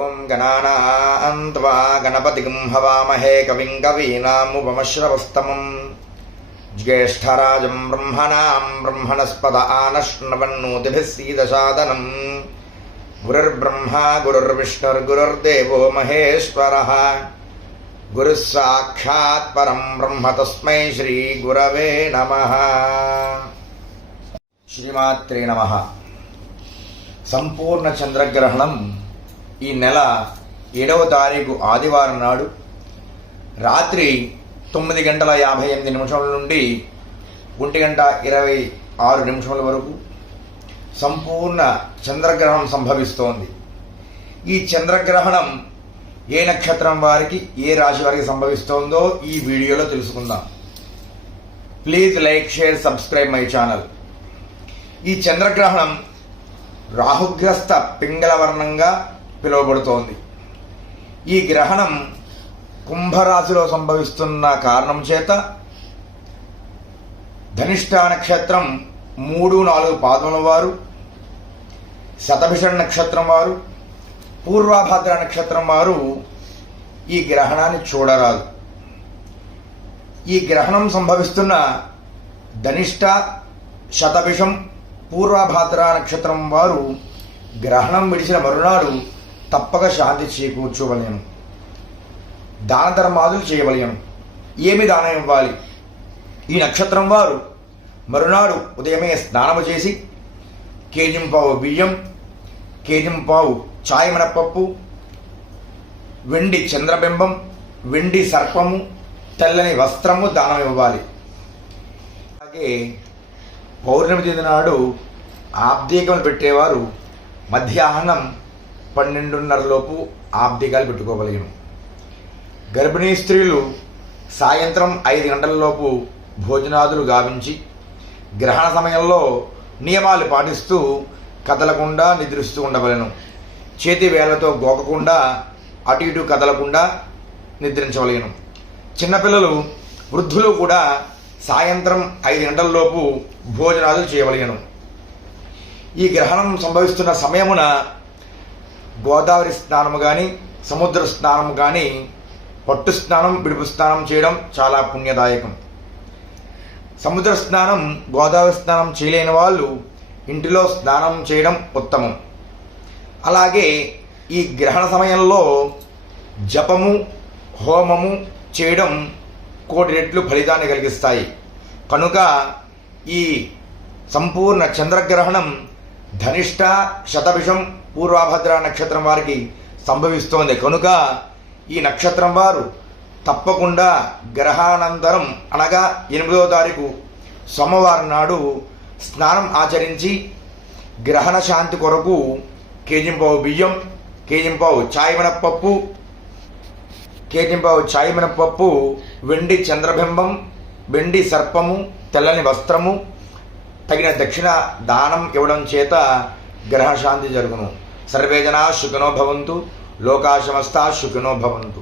ఓం గణానాం త్వా గణపతిం హవామహే కవిం కవీనాముపమశ్రవస్తమం జ్యేష్ఠరాజం బ్రహ్మణాం బ్రహ్మణస్పద ఆనశ్నవన్నోతిభిः సీదసాదనం గురుర్బ్రహ్మా గురుర్విష్ణుర్గురుర్దేవో మహేశ్వరः గురుः సాక్షాత్ పరం బ్రహ్మ తస్మై శ్రీ గురవే నమః. శ్రీమాత్రే నమః. సంపూర్ణ చంద్రగ్రహణం ఈ నెల 7వ తారీఖు ఆదివారం నాడు రాత్రి 9:58 నుండి 1:26 వరకు సంపూర్ణ చంద్రగ్రహణం సంభవిస్తోంది. ఈ చంద్రగ్రహణం ఏ నక్షత్రం వారికి, ఏ రాశి వారికి సంభవిస్తోందో ఈ వీడియోలో తెలుసుకుందాం. Please like, share, subscribe my channel. ఈ చంద్రగ్రహణం రాహుగ్రస్త పింగళ వర్ణంగా పిలువబడుతోంది. ఈ గ్రహణం కుంభరాశిలో సంభవిస్తున్న కారణం చేత ధనిష్ట నక్షత్రం 3-4 పాదముల వారు, శతభిషణ నక్షత్రం వారు, పూర్వభద్ర నక్షత్రం వారు ఈ గ్రహణాన్ని చూడరాదు. ఈ గ్రహణం సంభవిస్తున్న ధనిష్ట, శతభిషం, పూర్వభద్ర నక్షత్రం వారు గ్రహణం విడిచిన మరునాడు తప్పక శాంతి చేకూర్చవలెను, దాన ధర్మాదులు చేయవలెను. ఏమి దానం ఇవ్వాలి? ఈ నక్షత్రం వారు మరునాడు ఉదయమే స్నానము చేసి కేజింపావు బియ్యం, కేజింపావు చాయ్ మినపప్పు, వెండి చంద్రబింబం, వెండి సర్పము, తెల్లని వస్త్రము దానం ఇవ్వాలి. అలాగే పౌర్ణమి తిథి నాడు ఆబ్దీకములు పెట్టేవారు మధ్యాహ్నం 12:30 లోపు ఆబ్దీకాలు పెట్టుకోవలేను. గర్భిణీ స్త్రీలు సాయంత్రం 5 గంటల లోపు భోజనాదులు గావించి గ్రహణ సమయంలో నియమాలు పాటిస్తూ కదలకుండా నిద్రిస్తూ ఉండవలను. చేతి వేళ్లతో గోకకుండా అటు ఇటు కదలకుండా నిద్రించవలేను. చిన్నపిల్లలు, వృద్ధులు కూడా సాయంత్రం 5 గంటల లోపు భోజనాలు చేయవలేను. ఈ గ్రహణం సంభవిస్తున్న సమయమున గోదావరి స్నానము కానీ, సముద్ర స్నానము కానీ, పట్టు స్నానం, విడుపు స్నానం చేయడం చాలా పుణ్యదాయకం. సముద్ర స్నానం, గోదావరి స్నానం చేయలేని వాళ్ళు ఇంటిలో స్నానం చేయడం ఉత్తమం. అలాగే ఈ గ్రహణ సమయంలో జపము, హోమము చేయడం 1,000 రెట్లు ఫలితాన్ని కలిగిస్తాయి. కనుక ఈ సంపూర్ణ చంద్రగ్రహణం ధనిష్ట, శతభిషం, పూర్వభద్ర నక్షత్రం వారికి సంభవిస్తోంది. కనుక ఈ నక్షత్రం వారు తప్పకుండా గ్రహానంతరం అనగా 8వ తారీఖు సోమవారం నాడు స్నానం ఆచరించి గ్రహణ శాంతి కొరకు కేజింపావు బియ్యం, కేజింపావు చాయ్ మినపప్పు, వెండి చంద్రబింబం, వెండి సర్పము, తెల్లని వస్త్రము, తగిన దక్షిణ దానం ఇవ్వడం చేత గ్రహశాంతి జరుగును. సర్వే జనా సుఖినో భవంతు, లోకా సమస్తా సుఖినో భవంతు.